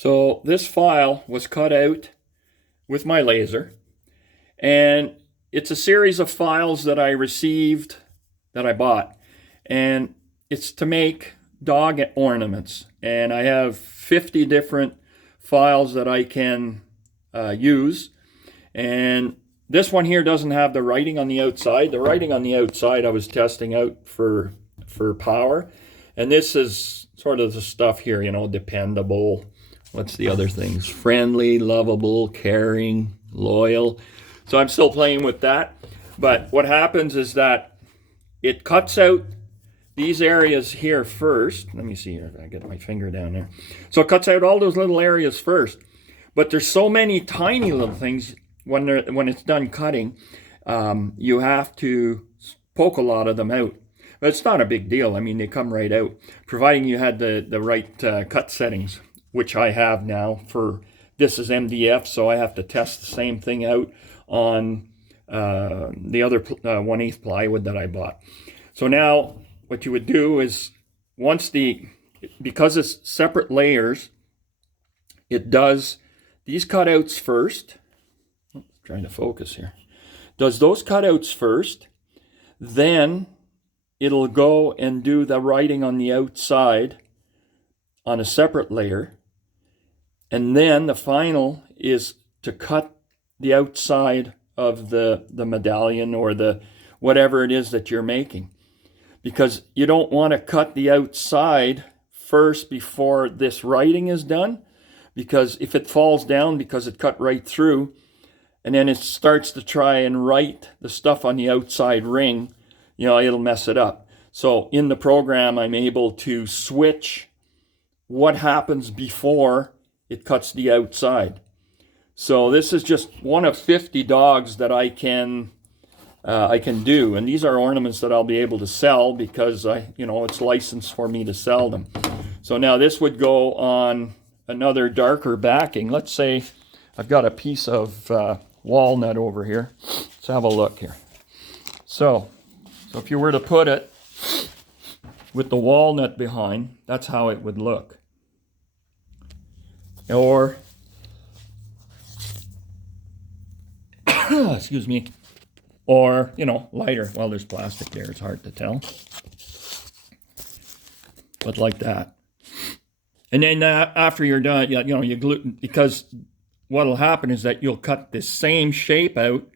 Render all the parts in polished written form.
So this file was cut out with my laser, and it's a series of files that I received, that I bought, and it's to make dog ornaments. And I have 50 different files that I can use. And this one here doesn't have the writing on the outside. The writing on the outside I was testing out for power. And this is sort of the stuff here, you know, dependable. What's the other things? Friendly, lovable, caring, loyal. So I'm still playing with that. But what happens is that it cuts out these areas here first. Let me see here if I get my finger down there. So it cuts out all those little areas first. But there's so many tiny little things when it's done cutting, you have to poke a lot of them out. But it's not a big deal. I mean, they come right out, providing you had the right cut settings, which I have now. For this is MDF, so I have to test the same thing out on the other 1/8 plywood that I bought. So now what you would do is, because it's separate layers, it does these cutouts first. Trying to focus here. Does those cutouts first, then it'll go and do the writing on the outside on a separate layer, and then the final is to cut the outside of the medallion or the whatever it is that you're making, because you don't want to cut the outside first before this writing is done, because if it falls down because it cut right through, and then it starts to try and write the stuff on the outside ring, you know, it'll mess it up. So in the program, I'm able to switch what happens before it cuts the outside. So this is just one of 50 dogs that I can do, and these are ornaments that I'll be able to sell because it's licensed for me to sell them. So now this would go on another darker backing. Let's say I've got a piece of walnut over here. Let's have a look here. So if you were to put it with the walnut behind, that's how it would look. Or, excuse me, or, lighter. Well, there's plastic there. It's hard to tell. But like that. And then after you're done, you glue, because what'll happen is that you'll cut the same shape out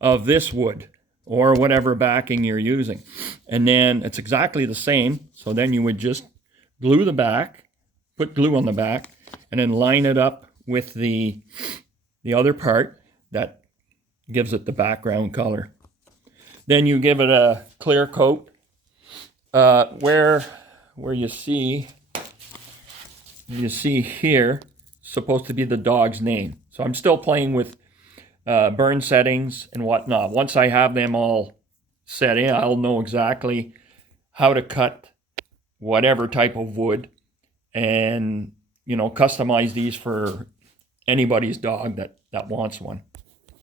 of this wood or whatever backing you're using. And then it's exactly the same. So then you would just glue the back, put glue on the back, and then line it up with the other part that gives it the background color. Then you give it a clear coat where you see here, supposed to be the dog's name. So I'm still playing with burn settings and whatnot. Once I have them all set in, I'll know exactly how to cut whatever type of wood and, customize these for anybody's dog that wants one.